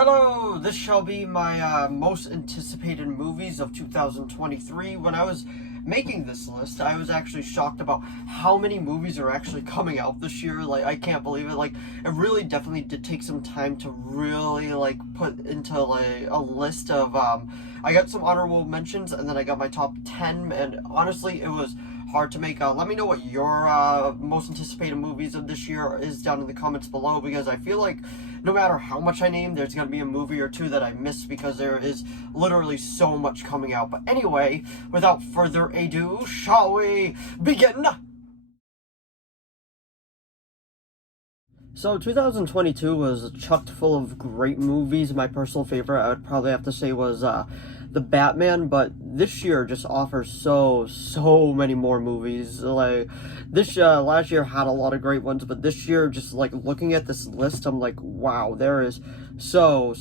Hello, this shall be my most anticipated movies of 2023. When I was making this list, I was actually shocked about how many movies are actually coming out this year. Like, I can't believe it. Like, it really definitely did take some time to really, like, put into, like, a list of, I got some honorable mentions, and then I got my top 10, and honestly, it was hard to make. Let me know what your most anticipated movies of this year is down in the comments below, because I feel like no matter how much I name, there's going to be a movie or two that I miss because there is literally so much coming out. But anyway, without further ado, shall we begin? So 2022 was chocked full of great movies. My personal favorite, I would probably have to say, was the Batman, but this year just offers so many more movies. Like, this last year had a lot of great ones, but this year, just like looking at this list, I'm like, wow, there is so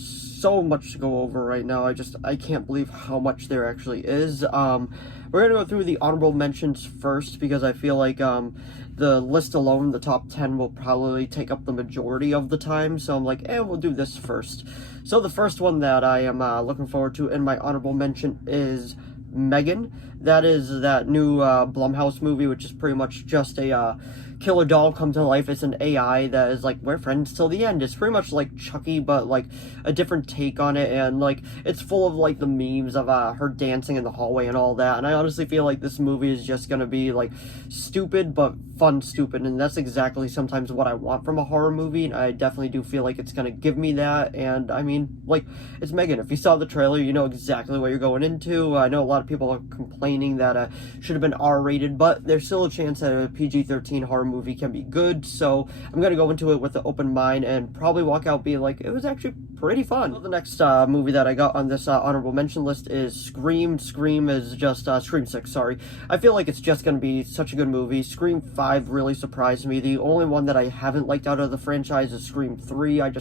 much to go over right now. I can't believe how much there actually is. We're gonna go through the honorable mentions first, because I feel like the list alone, the top 10, will probably take up the majority of the time, so I'm like, we'll do this first. So the first one that I am looking forward to in my honorable mention is Megan. That is that new Blumhouse movie, which is pretty much just a killer doll come to life. It's an AI that is like, we're friends till the end. It's pretty much like Chucky, but like a different take on it, and like it's full of like the memes of her dancing in the hallway and all that. And I honestly feel like this movie is just gonna be like stupid but fun stupid, and that's exactly sometimes what I want from a horror movie, and I definitely do feel like it's gonna give me that. And I mean, like, it's Megan. If you saw the trailer, you know exactly what you're going into. I know a lot of people are complaining that it should have been R-rated, but there's still a chance that a PG-13 horror movie can be good, so I'm gonna go into it with an open mind and probably walk out being like, it was actually pretty fun. So the next movie that I got on this honorable mention list is Scream. Scream is just Scream 6, sorry. I feel like it's just gonna be such a good movie. Scream 5 really surprised me. The only one that I haven't liked out of the franchise is Scream 3. I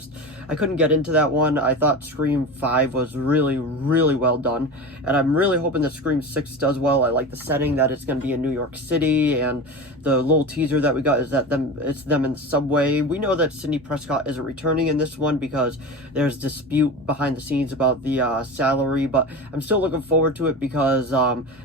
couldn't get into that one. I thought Scream 5 was really well done, and I'm really hoping that Scream 6 does well. I like the setting, that it's gonna be in New York City, and the little teaser that we got is that it's them in the subway. We know that Sidney Prescott isn't returning in this one because there's dispute behind the scenes about the salary, but I'm still looking forward to it because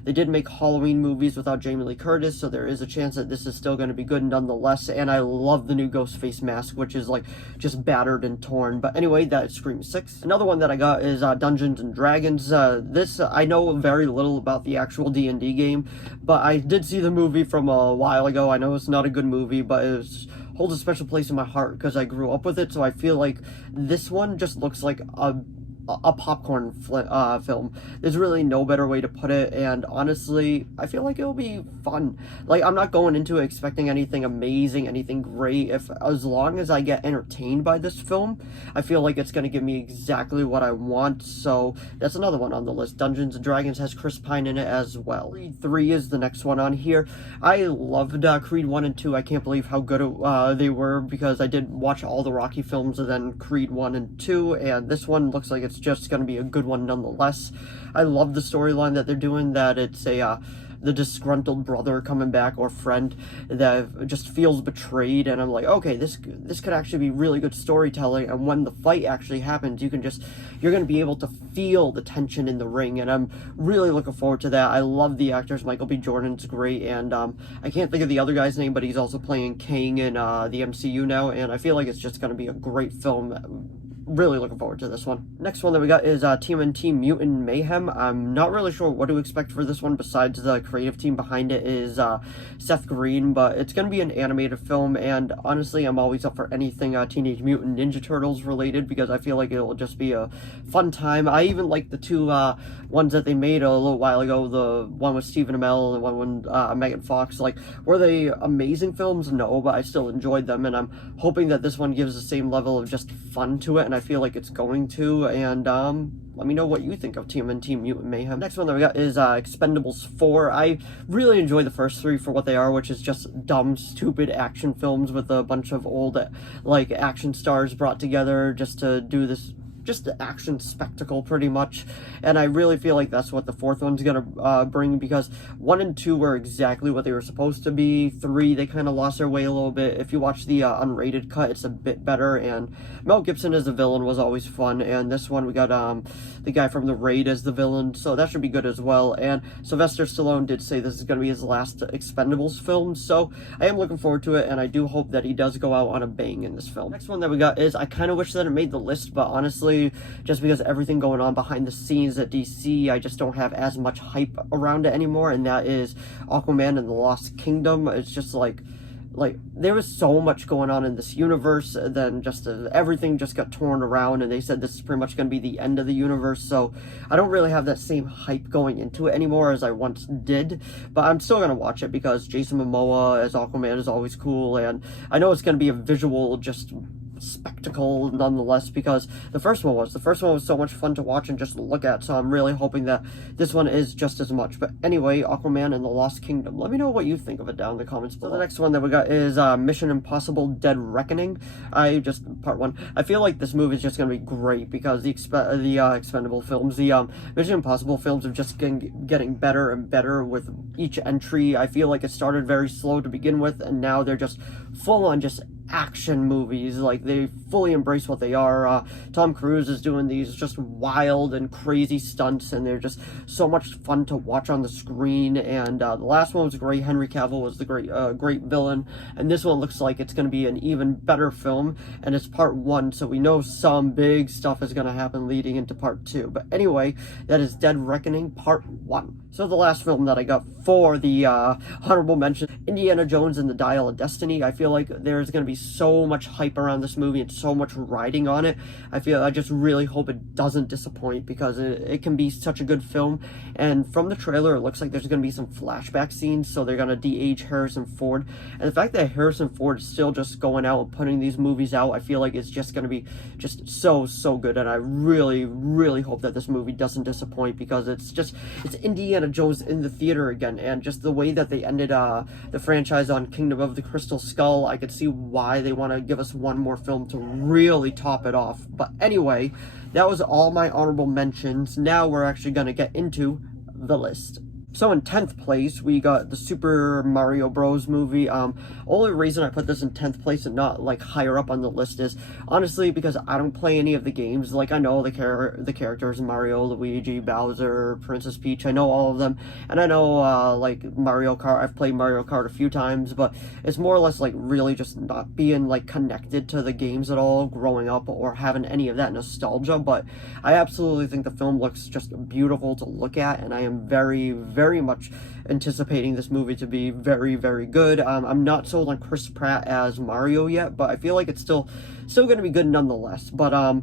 they did make Halloween movies without Jamie Lee Curtis, so there is a chance that this is still going to be good nonetheless. And I love the new Ghostface mask, which is like just battered and torn. But anyway, that's Scream 6. Another one that I got is Dungeons and Dragons. This, I know very little about the actual D&D game, but I did see the movie from a while ago. I know it's not a good movie, but it holds a special place in my heart because I grew up with it, so I feel like this one just looks like a popcorn film. There's really no better way to put it, and honestly, I feel like it'll be fun. Like, I'm not going into it expecting anything amazing, anything great. As long as I get entertained by this film, I feel like it's going to give me exactly what I want, so that's another one on the list. Dungeons & Dragons has Chris Pine in it as well. Creed 3 is the next one on here. I loved Creed 1 and 2. I can't believe how good they were, because I did watch all the Rocky films and then Creed 1 and 2, and this one looks like it's just going to be a good one nonetheless. I love the storyline that they're doing, that it's the disgruntled brother coming back, or friend, that just feels betrayed, and I'm like, okay, this could actually be really good storytelling, and when the fight actually happens, you're going to be able to feel the tension in the ring, and I'm really looking forward to that. I love the actors. Michael B. Jordan's great, and I can't think of the other guy's name, but he's also playing Kang in the MCU now, and I feel like it's just going to be a great film. Really looking forward to this one. Next one that we got is TMNT Mutant Mayhem. I'm not really sure what to expect for this one, besides the creative team behind it is Seth Green, but it's going to be an animated film, and honestly, I'm always up for anything Teenage Mutant Ninja Turtles related, because I feel like it'll just be a fun time. I even like the two ones that they made a little while ago, the one with Stephen Amell and the one with Megan Fox. Like, were they amazing films? No, but I still enjoyed them, and I'm hoping that this one gives the same level of just fun to it, and I feel like it's going to. And let me know what you think of TMNT Mutant Mayhem. Next one that we got is Expendables 4. I really enjoy the first three for what they are, which is just dumb, stupid action films with a bunch of old, like, action stars brought together just to do this just the action spectacle pretty much, and I really feel like that's what the fourth one's gonna bring, because 1 and 2 were exactly what they were supposed to be. 3, they kind of lost their way a little bit. If you watch the unrated cut, it's a bit better, and Mel Gibson as the villain was always fun, and this one we got the guy from The Raid as the villain, so that should be good as well. And Sylvester Stallone did say this is going to be his last Expendables film, so I am looking forward to it, and I do hope that he does go out on a bang in this film. Next one that we got is, I kind of wish that it made the list, but honestly, just because everything going on behind the scenes at DC, I just don't have as much hype around it anymore, and that is Aquaman and the Lost Kingdom. It's just like there was so much going on in this universe, and then just everything just got torn around, and they said this is pretty much going to be the end of the universe, so I don't really have that same hype going into it anymore as I once did, but I'm still going to watch it because Jason Momoa as Aquaman is always cool, and I know it's going to be a visual just spectacle nonetheless, because the first one was so much fun to watch and just look at, so I'm really hoping that this one is just as much. But anyway, Aquaman and the Lost Kingdom, let me know what you think of it down in the comments below. So the next one that we got is Mission Impossible Dead Reckoning. Part 1. I feel like this movie is just going to be great because the Expendable films, the Mission Impossible films are just getting better and better with each entry. I feel like it started very slow to begin with, and now they're just full on just action movies. Like, they fully embrace what they are. Tom Cruise is doing these just wild and crazy stunts, and they're just so much fun to watch on the screen. And the last one was great. Henry Cavill was the great villain, and this one looks like it's going to be an even better film, and it's part 1, so we know some big stuff is going to happen leading into part 2. But anyway, that is Dead Reckoning part 1. So the last film that I got for the honorable mention, Indiana Jones and the Dial of Destiny. I feel like there's going to be so much hype around this movie and so much riding on it. I just really hope it doesn't disappoint, because it can be such a good film. And from the trailer, it looks like there's going to be some flashback scenes, so they're going to de-age Harrison Ford. And the fact that Harrison Ford is still just going out and putting these movies out, I feel like it's just going to be just so good. And I really, really hope that this movie doesn't disappoint, because it's Indiana Jones in the theater again, and just the way that they ended the franchise on Kingdom of the Crystal Skull, I could see why they want to give us one more film to really top it off. But anyway, that was all my honorable mentions. Now we're actually going to get into the list. So in 10th place, we got the Super Mario Bros. Movie. Only reason I put this in 10th place and not like higher up on the list is honestly because I don't play any of the games. Like, I know the characters, Mario, Luigi, Bowser, Princess Peach, I know all of them. And I know like Mario Kart, I've played Mario Kart a few times, but it's more or less like really just not being like connected to the games at all growing up or having any of that nostalgia. But I absolutely think the film looks just beautiful to look at, and I am very much anticipating this movie to be very good. I'm not sold on Chris Pratt as Mario yet, but I feel like it's still going to be good nonetheless. But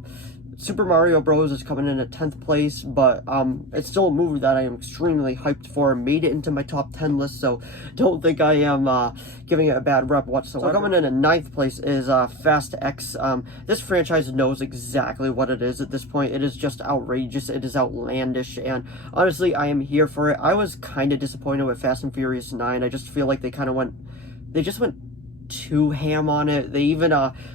Super Mario Bros. Is coming in at 10th place, but it's still a movie that I am extremely hyped for. Made it into my top 10 list, so don't think I am giving it a bad rep whatsoever. So coming in at 9th place is Fast X. This franchise knows exactly what it is at this point. It is just outrageous. It is outlandish, and honestly, I am here for it. I was kind of disappointed with Fast and Furious 9. I just feel like they just went too ham on it. They even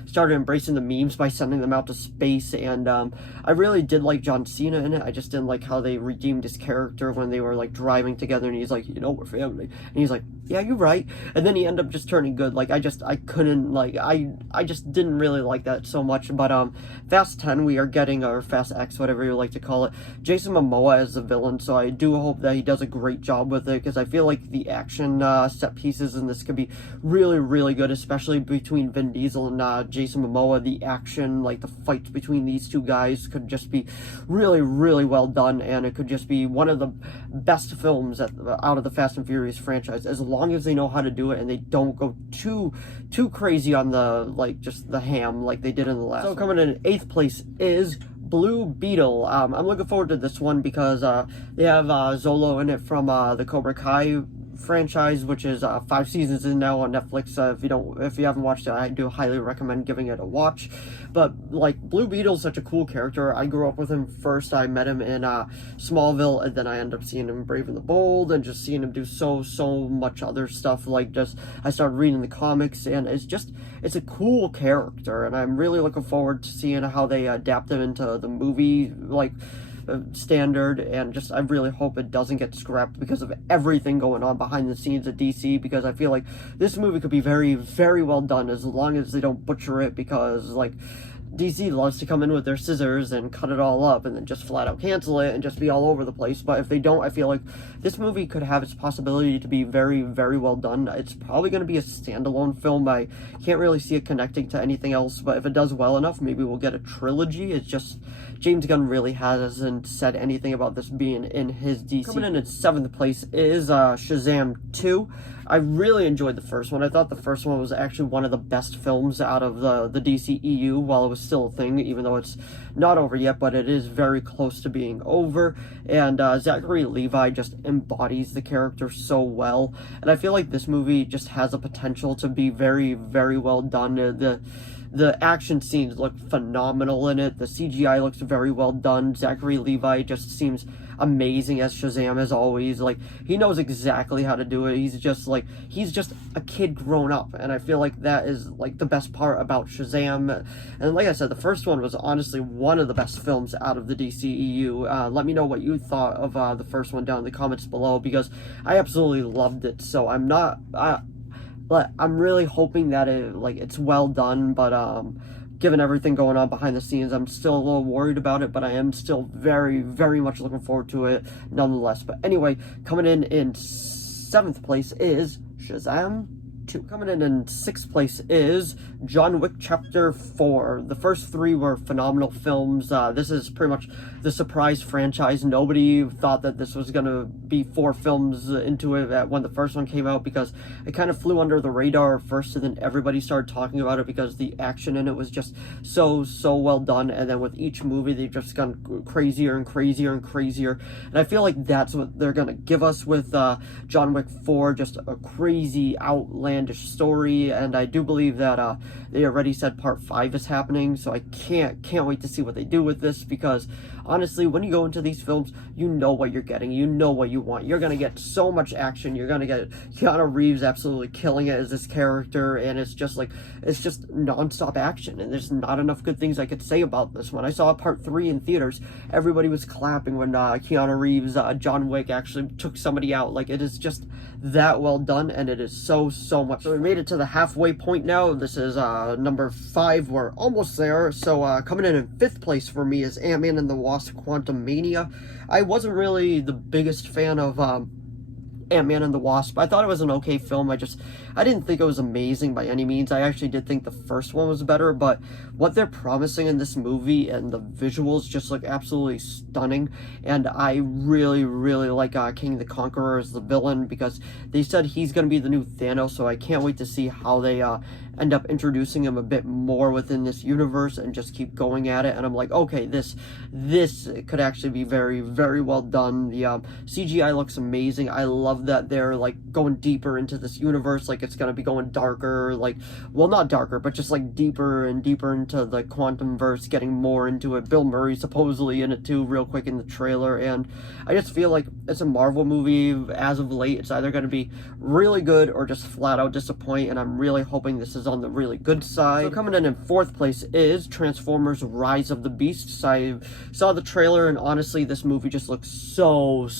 started embracing the memes by sending them out to space, and I really did like John Cena in it. I just didn't like how they redeemed his character when they were like driving together, and he's like, you know, we're family, and he's like, yeah, you're right, and then he ended up just turning good. Like, I couldn't, like, I just didn't really like that so much. But Fast 10, we are getting, or Fast X, whatever you like to call it, Jason Momoa as the villain, so I do hope that he does a great job with it, because I feel like the action set pieces in this could be really good, especially between Vin Diesel and Jason Momoa. The action, like the fights between these two guys, could just be really well done, and it could just be one of the best films out of the Fast and Furious franchise, as long as they know how to do it and they don't go too crazy on the, like, just the ham like they did in the last one. So coming in 8th place is Blue Beetle. I'm looking forward to this one because they have Zolo in it from the Cobra Kai franchise, which is 5 seasons in now on Netflix. If you haven't watched it, I do highly recommend giving it a watch. But like, Blue Beetle's such a cool character. I grew up with him first. I met him in Smallville, and then I ended up seeing him in Brave and the Bold, and just seeing him do so much other stuff. Like, just I started reading the comics, and it's a cool character, and I'm really looking forward to seeing how they adapt him into the movie standard, and just I really hope it doesn't get scrapped because of everything going on behind the scenes at DC, because I feel like this movie could be very, very well done as long as they don't butcher it, because like, DC loves to come in with their scissors and cut it all up and then just flat out cancel it and just be all over the place. But if they don't, I feel like this movie could have its possibility to be very, very well done. It's probably going to be a standalone film. I can't really see it connecting to anything else, but if it does well enough, maybe we'll get a trilogy. It's just, James Gunn really hasn't said anything about this being in his DC. Coming in at 7th place is Shazam II. I really enjoyed the first one. I thought the first one was actually one of the best films out of the DCEU while it was still a thing, even though it's not over yet, but it is very close to being over. And Zachary Levi just embodies the character so well. And I feel like this movie just has a potential to be very, very well done. The action scenes look phenomenal in it. The CGI looks very well done. Zachary Levi just seems amazing as Shazam, as always. Like, he knows exactly how to do it. He's just a kid grown up, and I feel like that is like the best part about Shazam. And like I said, the first one was honestly one of the best films out of the DCEU. Let me know what you thought of the first one down in the comments below, because I absolutely loved it. So but I'm really hoping that it's well done, but given everything going on behind the scenes, I'm still a little worried about it, but I am still very, very much looking forward to it nonetheless. But anyway, coming in 7th place is Shazam II. Coming in 6th place is John Wick Chapter 4. The first 3 were phenomenal films. This is pretty much the surprise franchise. Nobody thought that this was going to be 4 films into it when the first one came out, because it kind of flew under the radar first, and then everybody started talking about it because the action in it was just so well done. And then with each movie, they've just gone crazier and crazier and crazier. And I feel like that's what they're going to give us with John Wick 4, just a crazy, outlandish story. And I do believe that they already said part 5 is happening, so I can't wait to see what they do with this, because honestly, when you go into these films, you know what you're getting, you know what you want. You're gonna get so much action. You're gonna get Keanu Reeves absolutely killing it as this character, and it's just non-stop action, and there's not enough good things I could say about this. When I saw part 3 in theaters, everybody was clapping when Keanu Reeves, John Wick, actually took somebody out. Like, it is just that well done, and it is so much. So we made it to the halfway point now. This is number 5. We're almost there. So coming in 5th place for me is AntMan and the Wasp: Quantumania. I wasn't really the biggest fan of Ant-Man and the Wasp. I thought it was an okay film. I didn't think it was amazing by any means. I actually did think the first one was better, but what they're promising in this movie and the visuals just look absolutely stunning. And I really, really like King the Conqueror as the villain, because they said he's going to be the new Thanos, so I can't wait to see how they end up introducing him a bit more within this universe and just keep going at it. And I'm like, okay, this could actually be very, very well done. The CGI looks amazing. I love that they're like going deeper into this universe. Like, it's going to be going darker, like, well, not darker, but just like deeper and deeper into the quantum verse, getting more into it. Bill Murray supposedly in it too, real quick in the trailer. And I just feel like it's a Marvel movie as of late. It's either going to be really good or just flat out disappoint, and I'm really hoping this is on the really good side. So coming in 4th place is Transformers: Rise of the Beasts. I saw the trailer, and honestly, this movie just looks so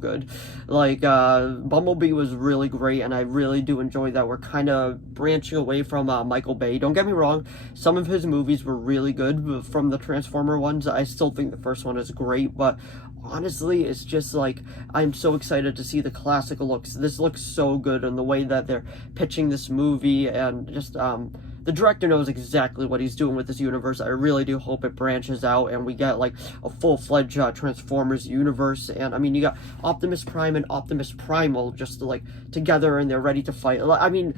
good. Like, Bumblebee was really great, and I really do enjoy that we're kind of branching away from Michael Bay. Don't get me wrong, some of his movies were really good from the Transformer ones. I still think the first one is great, but honestly, it's just like, I'm so excited to see the classic looks. This looks so good, and the way that they're pitching this movie, and just the director knows exactly what he's doing with this universe. I really do hope it branches out and we get like a full-fledged Transformers universe. And I mean, you got Optimus Prime and Optimus Primal just like together, and they're ready to fight. I mean,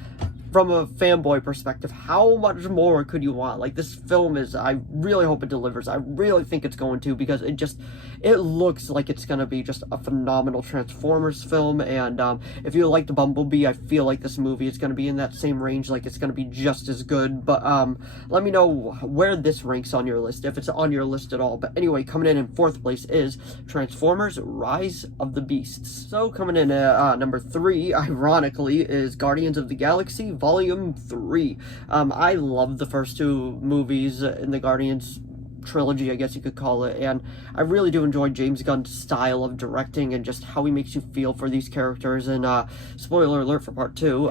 from a fanboy perspective, how much more could you want? Like, this film is, I really hope it delivers. I really think it's going to, because it looks like it's going to be just a phenomenal Transformers film. And if you liked Bumblebee, I feel like this movie is going to be in that same range. Like, it's going to be just as good. But let me know where this ranks on your list, if it's on your list at all. But anyway, coming in 4th place is Transformers Rise of the Beasts. So coming in at number 3, ironically, is Guardians of the Galaxy Volume 3. I love the first 2 movies in the Guardians trilogy, I guess you could call it, and I really do enjoy James Gunn's style of directing and just how he makes you feel for these characters. And spoiler alert for part 2,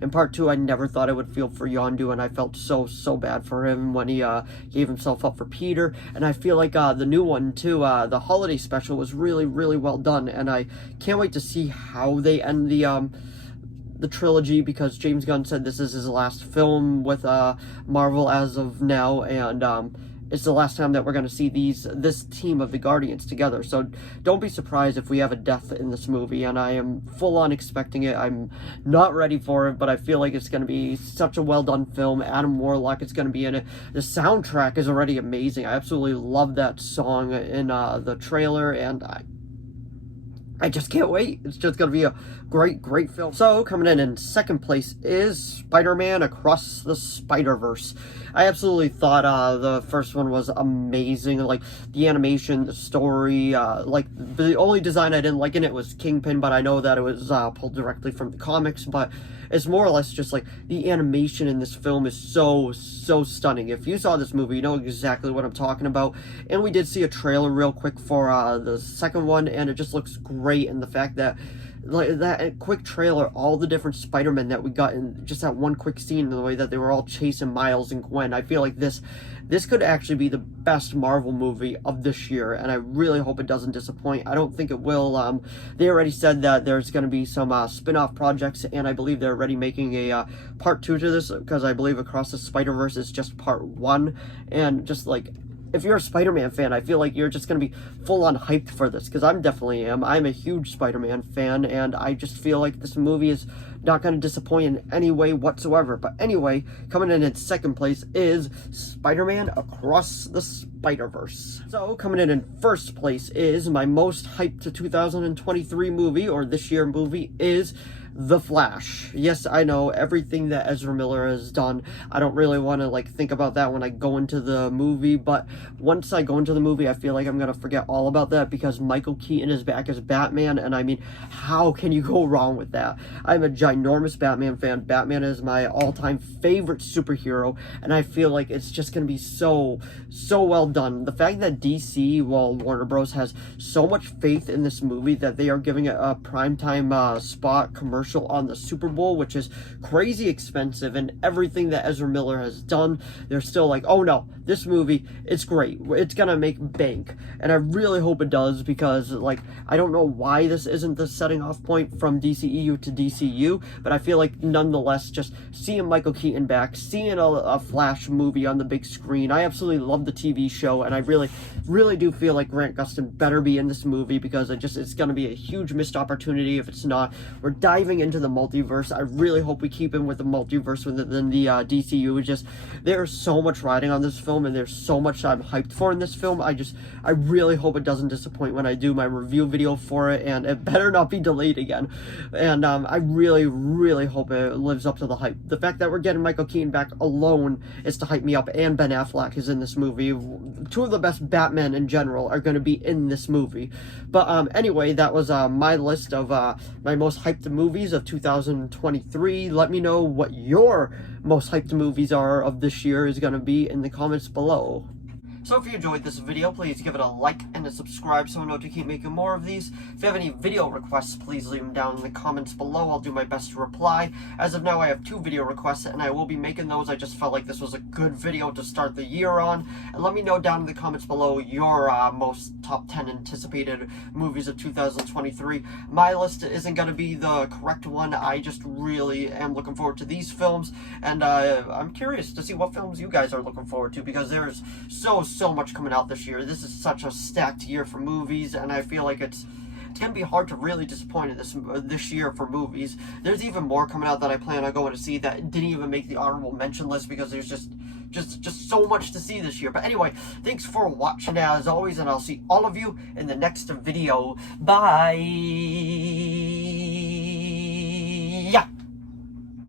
in part 2 I never thought I would feel for Yondu, and I felt so bad for him when he gave himself up for Peter. And I feel like the new one too, the holiday special, was really well done, and I can't wait to see how they end the trilogy, because James Gunn said this is his last film with Marvel as of now, and it's the last time that we're going to see this team of the Guardians together. So don't be surprised if we have a death in this movie, and I am full on expecting it. I'm not ready for it, but I feel like it's going to be such a well done film. Adam Warlock is going to be in it. The soundtrack is already amazing. I absolutely love that song in the trailer, and I just can't wait. It's just going to be a great film. So, coming in 2nd place is Spider-Man Across the Spiderverse. I absolutely thought the first one was amazing. Like, the animation, the story, like, the only design I didn't like in it was Kingpin, but I know that it was pulled directly from the comics, but it's more or less just like the animation in this film is so stunning. If you saw this movie, you know exactly what I'm talking about. And we did see a trailer real quick for the second one, and it just looks great. And the fact that, like, that quick trailer, all the different Spider-Men that we got in just that one quick scene, the way that they were all chasing Miles and Gwen, I feel like this could actually be the best Marvel movie of this year, and I really hope it doesn't disappoint. I don't think it will. They already said that there's going to be some spin-off projects, and I believe they're already making a part 2 to this, because I believe Across the Spider-Verse is just part 1, and just like, if you're a Spider-Man fan, I feel like you're just going to be full-on hyped for this, because I definitely am. I'm a huge Spider-Man fan, and I just feel like this movie is not going to disappoint in any way whatsoever. But anyway, coming in 2nd place is Spider-Man Across the Spiderverse. So, coming in 1st place is my most hyped 2023 movie, or this year movie, is The Flash. Yes, I know, everything that Ezra Miller has done, I don't really want to like think about that when I go into the movie, but once I go into the movie, I feel like I'm going to forget all about that, because Michael Keaton is back as Batman, and I mean, how can you go wrong with that? I'm a ginormous Batman fan. Batman is my all-time favorite superhero, and I feel like it's just going to be so well done. The fact that DC, well, Warner Bros. Has so much faith in this movie that they are giving it a primetime spot commercial on the Super Bowl, which is crazy expensive, and everything that Ezra Miller has done, they're still like, oh no, this movie, it's great, it's gonna make bank. And I really hope it does, because like, I don't know why this isn't the setting off point from DCEU to DCU, but I feel like nonetheless, just seeing Michael Keaton back, seeing a Flash movie on the big screen, I absolutely love the TV show, and I really do feel like Grant Gustin better be in this movie, because it's gonna be a huge missed opportunity if it's not. We're diving into the multiverse. I really hope we keep him with the multiverse than the DCU. It's just, there's so much riding on this film, and there's so much I'm hyped for in this film. I really hope it doesn't disappoint when I do my review video for it, and it better not be delayed again. And I really hope it lives up to the hype. The fact that we're getting Michael Keaton back alone is to hype me up, and Ben Affleck is in this movie. 2 of the best Batman in general are going to be in this movie. But anyway, that was my list of my most hyped movies of 2023. Let me know what your most hyped movies are of this year is going to be in the comments below. So if you enjoyed this video, please give it a like and a subscribe so I know to keep making more of these. If you have any video requests, please leave them down in the comments below. I'll do my best to reply. As of now, I have 2 video requests, and I will be making those. I just felt like this was a good video to start the year on. And let me know down in the comments below your most top 10 anticipated movies of 2023. My list isn't going to be the correct one. I just really am looking forward to these films, and I'm curious to see what films you guys are looking forward to, because there's so much coming out this year. This is such a stacked year for movies, and I feel like it's it's gonna be hard to really disappoint in this year for movies. There's even more coming out that I plan on going to see that didn't even make the honorable mention list because there's just so much to see this year. But anyway, thanks for watching as always, and I'll see all of you in the next video. Bye.